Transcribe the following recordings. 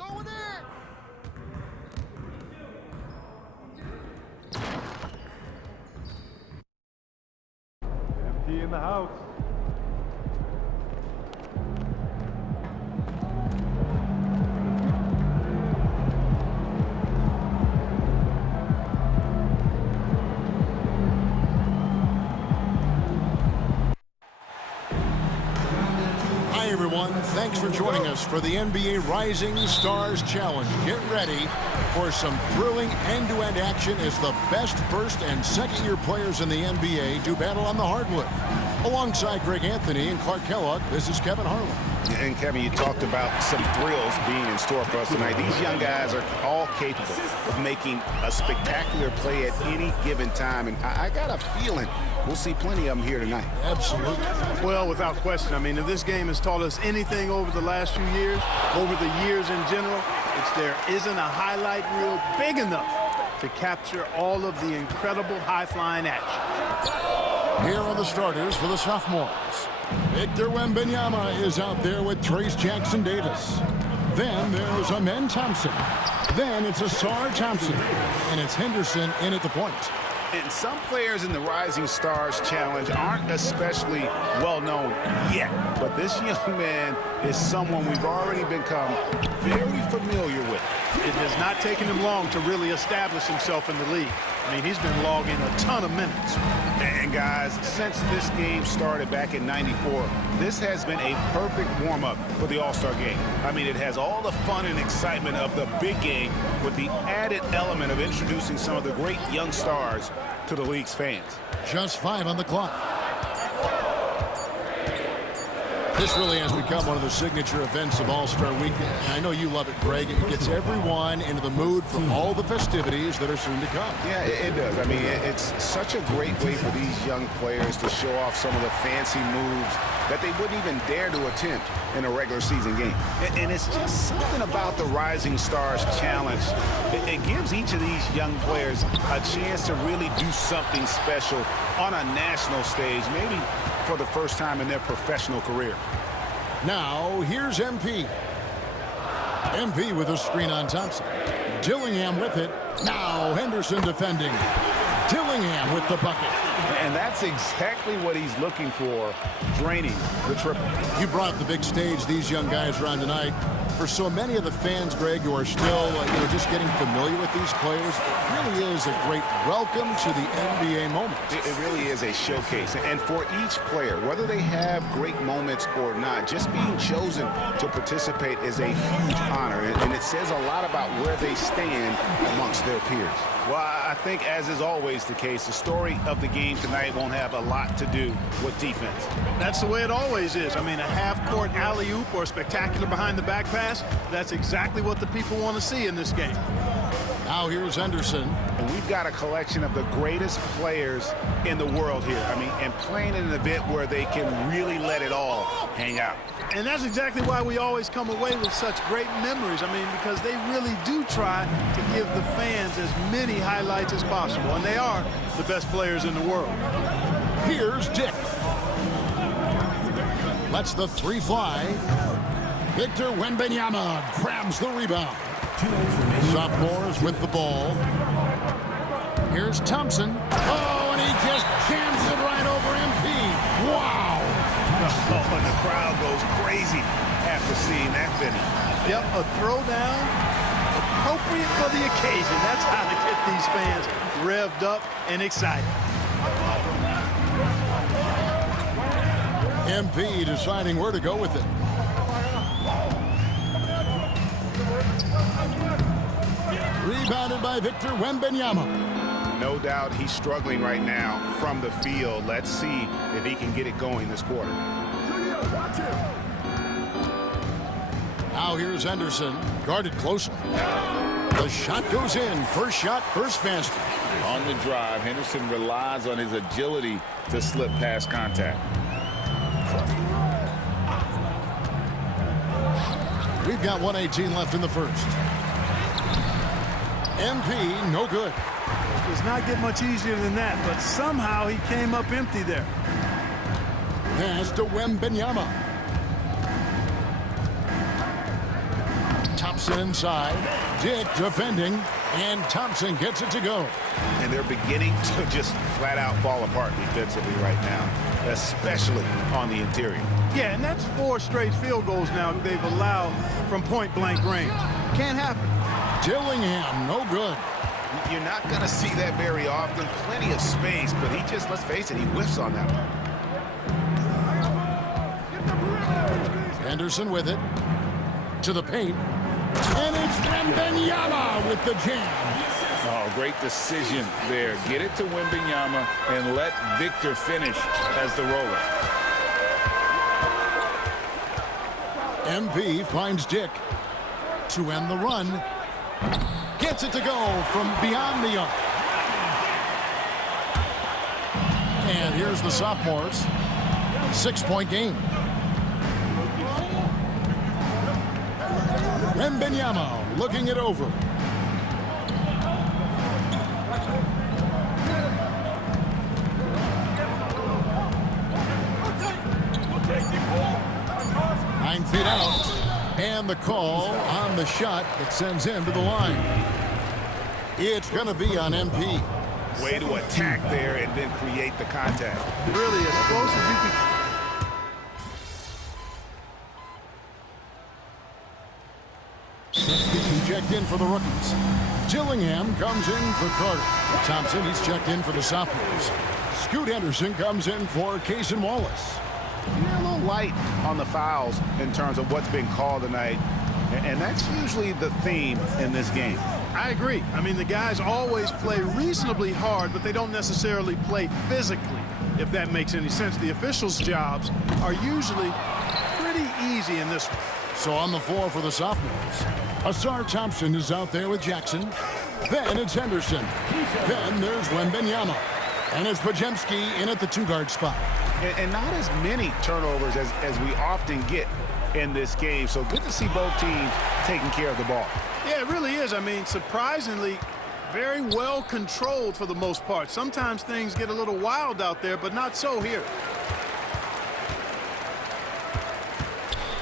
going in. Empty in the house. Hi, everyone. Thanks for joining us for the NBA Rising Stars Challenge. Get ready for some thrilling end-to-end action as the best first and second-year players in the NBA do battle on the hardwood. Alongside Greg Anthony and Clark Kellogg, this is Kevin Harlan. And Kevin, you talked about some thrills being in store for us tonight. These young guys are all capable of making a spectacular play at any given time. And I got a feeling we'll see plenty of them here tonight. Absolutely. Well, without question. I mean, if this game has taught us anything over the last few years, over the years in general, it's there isn't a highlight reel big enough to capture all of the incredible high-flying action. Here are the starters for the sophomores. Victor Wembanyama is out there with Trace Jackson-Davis. Then there's Amen Thompson. Then it's Asar Thompson. And it's Henderson in at the point. And some players in the Rising Stars Challenge aren't especially well-known yet. But this young man is someone we've already become very familiar with. It has not taken him long to really establish himself in the league. I mean, he's been logging a ton of minutes. And guys, since this game started back in '94, this has been a perfect warm-up for the All-Star game. I mean, it has all the fun and excitement of the big game with the added element of introducing some of the great young stars to the league's fans. Just 5 on the clock. This really has become one of the signature events of All-Star Weekend. And I know you love it, Greg. It gets everyone into the mood for all the festivities that are soon to come. Yeah, it does. I mean, it's such a great way for these young players to show off some of the fancy moves that they wouldn't even dare to attempt in a regular season game. And it's just something about the Rising Stars Challenge. It gives each of these young players a chance to really do something special on a national stage, maybe for the first time in their professional career. Now, here's MP. MP with a screen on Thompson. Dillingham with it. Now, Henderson defending. Dillingham with the bucket. And that's exactly what he's looking for, draining the triple. You brought the big stage these young guys are on tonight. For so many of the fans, Greg, who are still just getting familiar with these players, it really is a great welcome to the NBA moment. It really is a showcase. And for each player, whether they have great moments or not, just being chosen to participate is a huge honor. And it says a lot about where they stand amongst their peers. Well, I think, as is always the case, the story of the game tonight won't have a lot to do with defense. That's the way it always is. I mean, a half-court alley-oop or spectacular behind-the-back pass, that's exactly what the people want to see in this game. Now here's Henderson. And we've got a collection of the greatest players in the world here. I mean, and playing in an event where they can really let it all hang out. And that's exactly why we always come away with such great memories. I mean, because they really do try to give the fans as many highlights as possible. And they are the best players in the world. Here's Dick. Lets the three fly. Victor Wembanyama grabs the rebound. Sophomores with the ball. Here's Thompson. Oh, and he just jams it right over MP. Wow. Oh, and the crowd goes crazy after seeing that finish. Yep, a throwdown appropriate for the occasion. That's how to get these fans revved up and excited. MP deciding where to go with it. Rebounded by Victor Wembanyama. No doubt he's struggling right now from the field. Let's see if he can get it going this quarter. Now here's Henderson, guarded closely. The shot goes in. First shot, first basket. On the drive, Henderson relies on his agility to slip past contact. We've got 1:18 left in the first. MP, no good. Does not get much easier than that, but somehow he came up empty there. Pass to Wembanyama. Thompson inside. Dick defending, and Thompson gets it to go. And they're beginning to just flat out fall apart defensively right now, especially on the interior. Yeah, and that's 4 straight field goals now they've allowed from point-blank range. Can't happen. Dillingham, no good. You're not going to see that very often. Plenty of space, but he just, let's face it, he whiffs on that one. Henderson with it. To the paint. And it's Wembanyama with the jam. Oh, great decision there. Get it to Wembanyama and let Victor finish as the roller. MP finds Dick to end the run. Gets it to go from beyond the arc. And here's the sophomores. 6-point game. Wembanyama looking it over. Nine feet out. And the call on the shot that sends him to the line. It's going to be on MP. Way to attack there and then create the contact. Really as close as you can. Substitution checked in for the rookies. Dillingham comes in for Carter. Thompson, he's checked in for the sophomores. Scoot Henderson comes in for Case and Wallace. You're a little light on the fouls in terms of what's been called tonight, and that's usually the theme in this game. I agree. I mean, the guys always play reasonably hard, but they don't necessarily play physically, if that makes any sense. The officials' jobs are usually pretty easy in this one. So on the floor for the sophomores, Asar Thompson is out there with Jackson. Then it's Henderson. Then there's Wembanyama. And it's Podziemski in at the 2-guard spot. And not as many turnovers as we often get in this game. So good to see both teams taking care of the ball. Yeah, it really is. I mean, surprisingly, very well controlled for the most part. Sometimes things get a little wild out there, but not so here.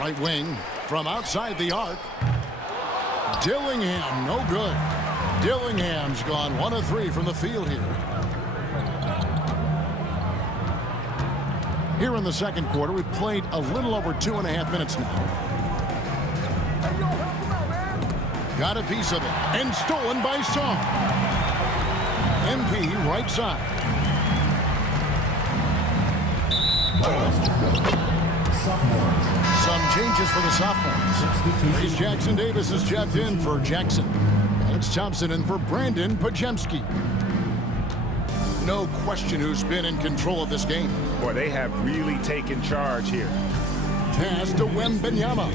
Right wing from outside the arc. Dillingham, no good. Dillingham's gone 1 of 3 from the field here. Here in the second quarter, we've played a little over 2.5 minutes now. Got a piece of it, and stolen by Song. MP right side. Some changes for the sophomores. Reese Jackson Davis is checked in for Jackson. And it's Thompson in for Brandon Podziemski. No question who's been in control of this game. Boy, they have really taken charge here. Pass to Wembanyama.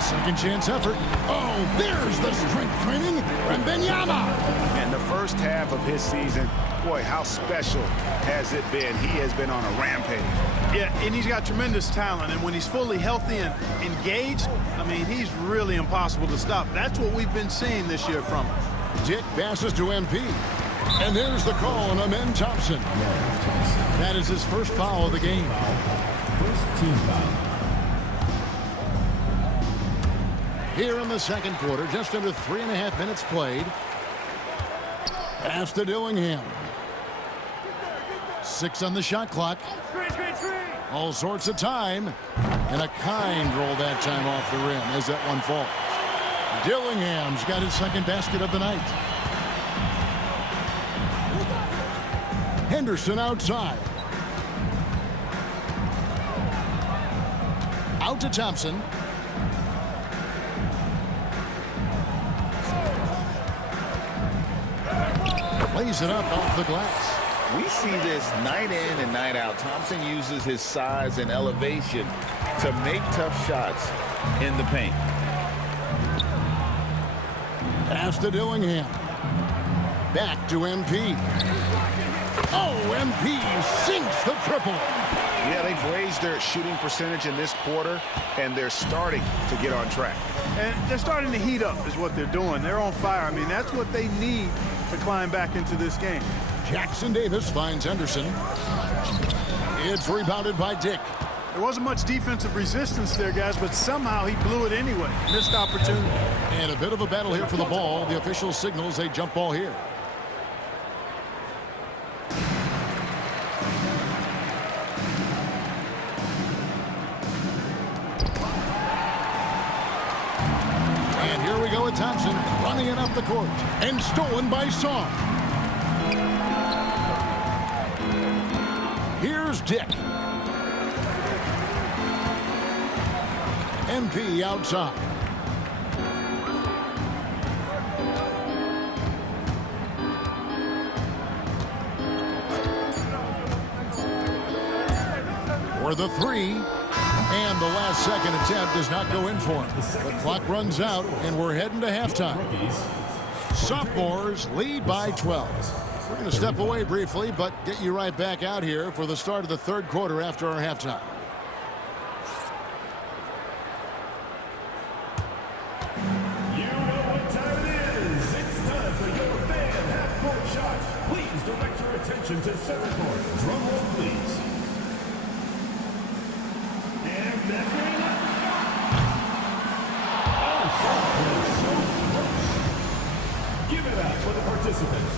Second chance effort. Oh, there's the strength training. Wembanyama. And the first half of his season, boy, how special has it been? He has been on a rampage. Yeah, and he's got tremendous talent. And when he's fully healthy and engaged, I mean, he's really impossible to stop. That's what we've been seeing this year from him. Dick passes to MP. And there's the call on Amen Thompson. That is his first foul of the game. First team foul. Here in the second quarter, just under 3.5 minutes played. Pass to Dillingham. 6 on the shot clock. All sorts of time. And a kind roll that time off the rim as that one falls. Dillingham's got his second basket of the night. Henderson outside. Out to Thompson. Lays it up off the glass. We see this night in and night out. Thompson uses his size and elevation to make tough shots in the paint. Pass to Dillingham. Back to MP. Oh, MP sinks the triple. Yeah, they've raised their shooting percentage in this quarter, and they're starting to get on track. And they're starting to heat up is what they're doing. They're on fire. I mean, that's what they need to climb back into this game. Jackson Davis finds Henderson. It's rebounded by Dick. There wasn't much defensive resistance there, guys, but somehow he blew it anyway. Missed opportunity. And a bit of a battle here for the ball. The official signals a jump ball here. And here we go with Thompson running it up the court. And stolen by Song. Here's Dick. MP outside. For the three. And the last second attempt does not go in for him. The clock runs out, and we're heading to halftime. Sophomores lead by 12. We're going to step away briefly, but get you right back out here for the start of the third quarter after our halftime. You know what time it is. It's time for your fan half-court shot. Please direct your attention to center court. Drum roll, please. And that's it. Oh, so close. Give it up for the participants.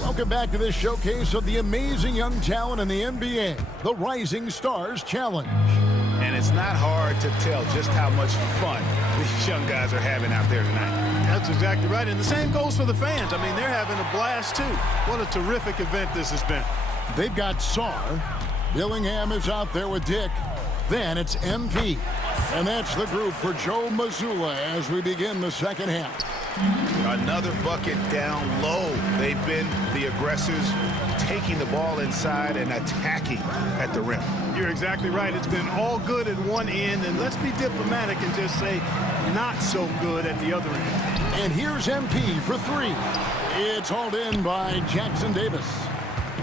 Welcome back to this showcase of the amazing young talent in the NBA, the Rising Stars Challenge. And it's not hard to tell just how much fun these young guys are having out there tonight. That's exactly right. And the same goes for the fans. I mean, they're having a blast, too. What a terrific event this has been. They've got Sarr. Dillingham is out there with Dick. Then it's MP. And that's the group for Joe Mazzulla as we begin the second half. Another bucket down low. They've been the aggressors, taking the ball inside and attacking at the rim. You're exactly right. It's been all good at one end, and let's be diplomatic and just say not so good at the other end. And here's MP for three. It's hauled in by Jackson Davis.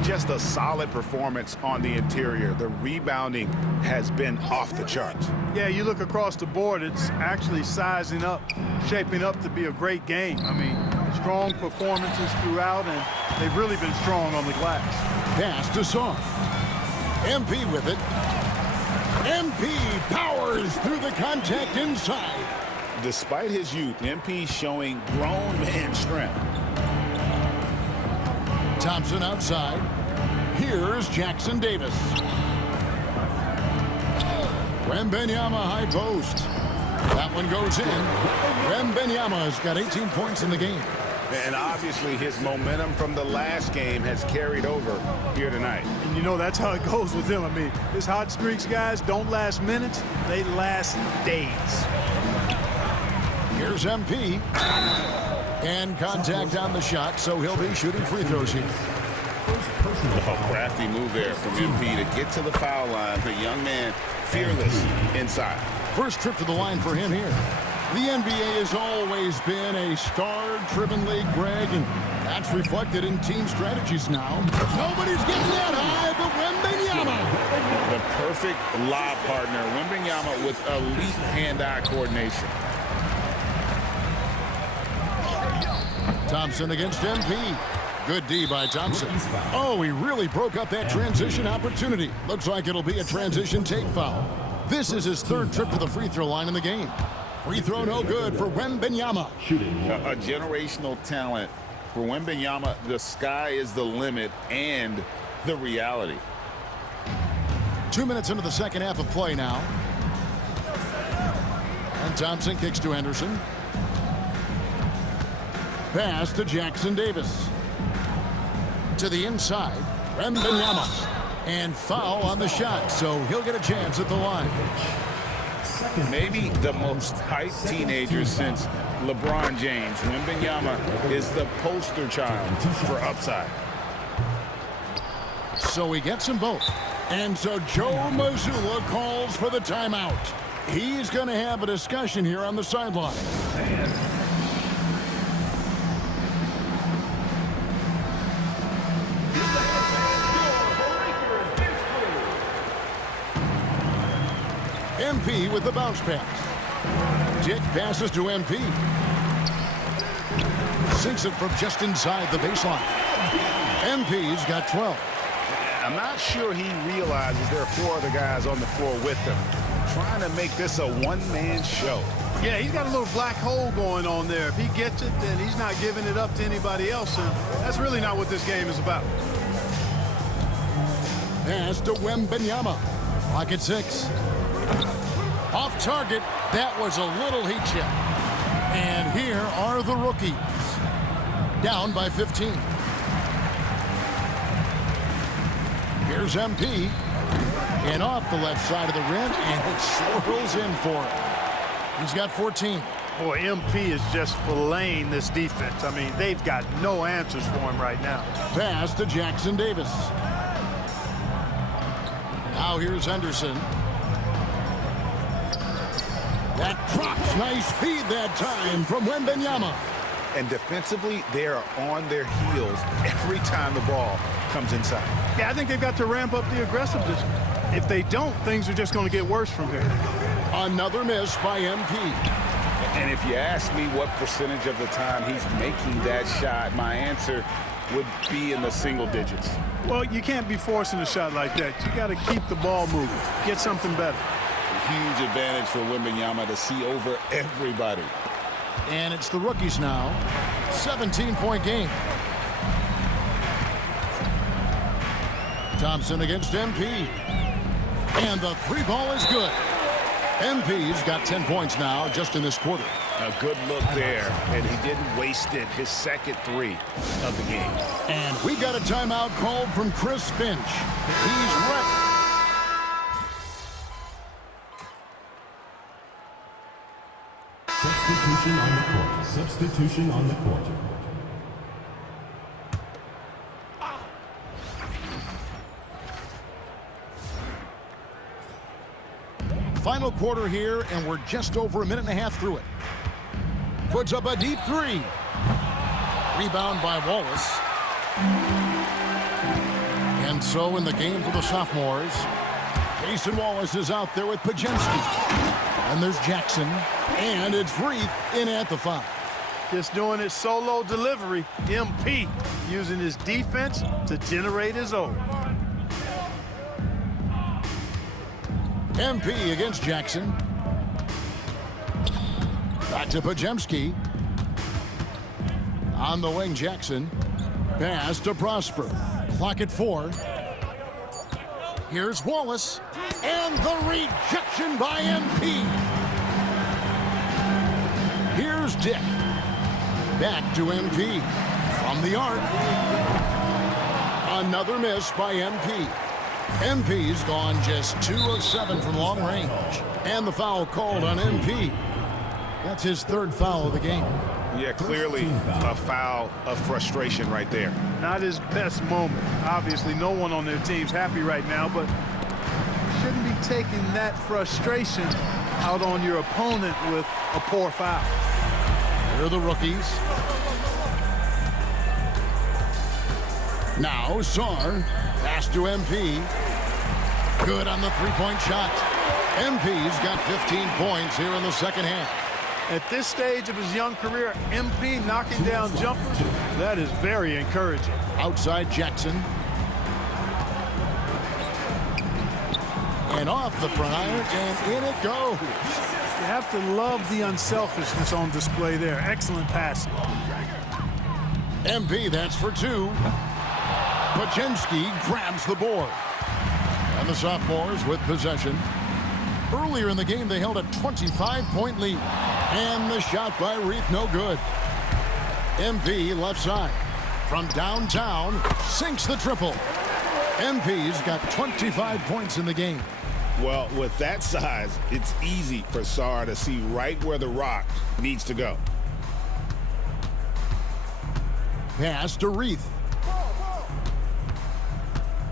Just a solid performance on the interior. The rebounding has been off the charts. Yeah, you look across the board, it's actually sizing up, shaping up to be a great game. I mean, strong performances throughout, and they've really been strong on the glass. Pass to Sarr. MP with it. MP powers through the contact inside. Despite his youth, MP showing grown man strength. Thompson outside. Here's Jackson Davis. Wembanyama high post. That one goes in. Wembanyama's got 18 points in the game. And obviously his momentum from the last game has carried over here tonight. And you know that's how it goes with him. I mean, his hot streaks, guys, don't last minutes. They last days. Here's MP. And contact on the shot, so he'll be shooting free throws here. A crafty move there from MP to get to the foul line. The young man fearless inside. First trip to the line for him here. The NBA has always been a star-driven league, Greg, and that's reflected in team strategies now. Nobody's getting that high, but Wembanyama. The perfect lob partner. Wembanyama with elite hand-eye coordination. Thompson against MP. Good D by Thompson. Oh, he really broke up that transition opportunity. Looks like it'll be a transition take foul. This is his third trip to the free throw line in the game. Free throw no good for Wembanyama. A generational talent. For Wembanyama, the sky is the limit and the reality. 2 minutes into the second half of play now. And Thompson kicks to Henderson. Pass to Jackson Davis. To the inside, Wembanyama. And foul on the shot, so he'll get a chance at the line. Maybe the most hyped teenager since LeBron James. Wembanyama is the poster child for upside. So he gets them both. And so Joe Mazzulla calls for the timeout. He's going to have a discussion here on the sideline. MP with the bounce pass. Dick passes to MP. Sinks it from just inside the baseline. MP's got 12. I'm not sure he realizes there are 4 other guys on the floor with him, trying to make this a one-man show. Yeah, he's got a little black hole going on there. If he gets it, then he's not giving it up to anybody else, and that's really not what this game is about. Pass to Wembanyama. Clock at 6. Off target. That was a little heat check. And here are the rookies. Down by 15. Here's MP. And off the left side of the rim, and it swirls in for him. He's got 14. Boy, MP is just filleting this defense. I mean, they've got no answers for him right now. Pass to Jackson Davis. Now here's Henderson. That drops. Nice feed that time from Wembanyama. And defensively, they are on their heels every time the ball comes inside. Yeah, I think they've got to ramp up the aggressiveness. If they don't, things are just going to get worse from here. Another miss by MP. And if you ask me what percentage of the time he's making that shot, my answer would be in the single digits. Well, you can't be forcing a shot like that. You got to keep the ball moving. Get something better. A huge advantage for Wembanyama to see over everybody. And it's the rookies now. 17-point game. Thompson against MP. And the 3 ball is good. MP's got 10 points now just in this quarter. A good look there, and he didn't waste it. His second 3 of the game. And we got a timeout called from Chris Finch. He's ready. Substitution on the court. Substitution on the court. Final quarter here, and we're just over a minute and a half through it. Puts up a deep 3. Rebound by Wallace. And so in the game for the sophomores, Jason Wallace is out there with Pajemski. And there's Jackson. And it's Reith in at the 5. Just doing his solo delivery. MP using his defense to generate his own. MP against Jackson. Back to Pajemski. On the wing, Jackson. Pass to Prosper. Clock at 4. Here's Wallace. And the rejection by MP. Here's Dick. Back to MP. From the arc. Another miss by MP. MP's gone just 2 of 7 from long range. And the foul called on MP. That's his 3rd foul of the game. Yeah, clearly a foul of frustration right there. Not his best moment. Obviously, no one on their team's happy right now, but shouldn't be taking that frustration out on your opponent with a poor foul. Here are the rookies. Now, Sarr. Pass to MP. Good on the 3-point shot. MP's got 15 points here in the second half. At this stage of his young career, MP knocking down jumpers, that is very encouraging. Outside Jackson. And off the front iron, and in it goes. You have to love the unselfishness on display there. Excellent passing. MP, that's for 2. Pajemski grabs the board. And the sophomores with possession. Earlier in the game, they held a 25-point lead. And the shot by Reith, no good. MP left side. From downtown, sinks the triple. MP's got 25 points in the game. Well, with that size, it's easy for Sarr to see right where the rock needs to go. Pass to Reith.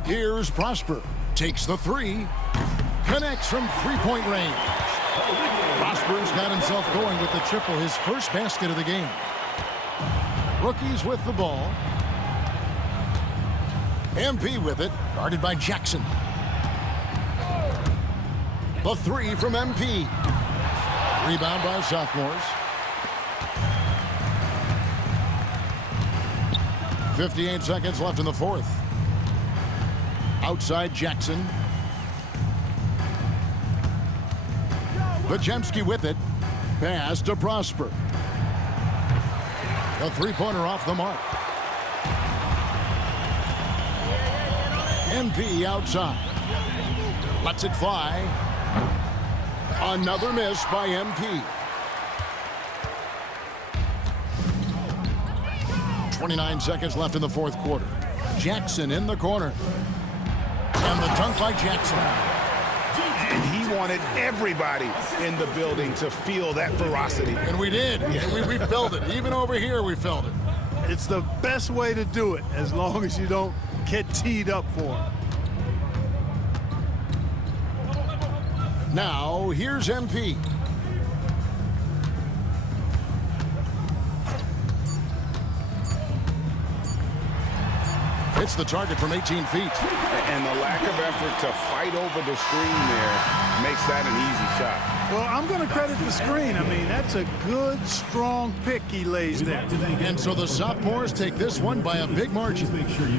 Here's Prosper. Takes the 3. Connects from 3-point range. Prosper's got himself going with the triple, his first basket of the game. Rookies with the ball. MP with it, guarded by Jackson. The three from MP. Rebound by sophomores. 58 seconds left in the fourth. Outside Jackson. Bajemski with it. Pass to Prosper. A three-pointer off the mark. MP outside. Lets it fly. Another miss by MP. 29 seconds left in the fourth quarter. Jackson in the corner. And the dunk by Jackson. And he wanted everybody in the building to feel that ferocity. And we did. We felt it. Even over here, we felt it. It's the best way to do it, as long as you don't get teed up for it. Now, here's MP. Hits the target from 18 feet. And the lack of effort to fight over the screen there makes that an easy shot. Well, I'm going to credit the screen. I mean, that's a good, strong pick he lays there. And so the sophomores take this one by a big margin.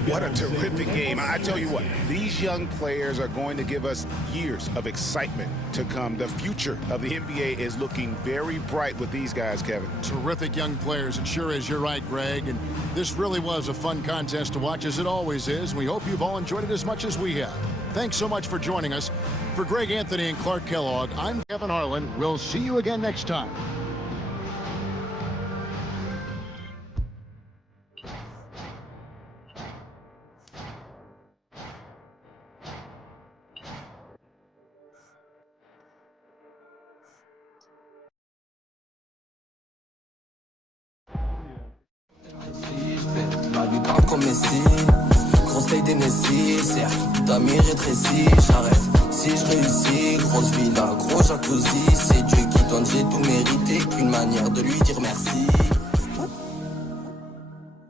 What a terrific game. I tell you what, these young players are going to give us years of excitement to come. The future of the NBA is looking very bright with these guys, Kevin. Terrific young players. It sure is. You're right, Greg. And this really was a fun contest to watch, as it always is. We hope you've all enjoyed it as much as we have. Thanks so much for joining us. For Greg Anthony and Clark Kellogg, I'm Kevin Harlan. We'll see you again next time. La vie pas comme ici, grosse taille des nécessaires. Ta mire rétrécie, j'arrête. Si je réussis, grosse villa, gros jacuzzi. C'est Dieu qui donne, j'ai tout mérité. Qu'une manière de lui dire merci.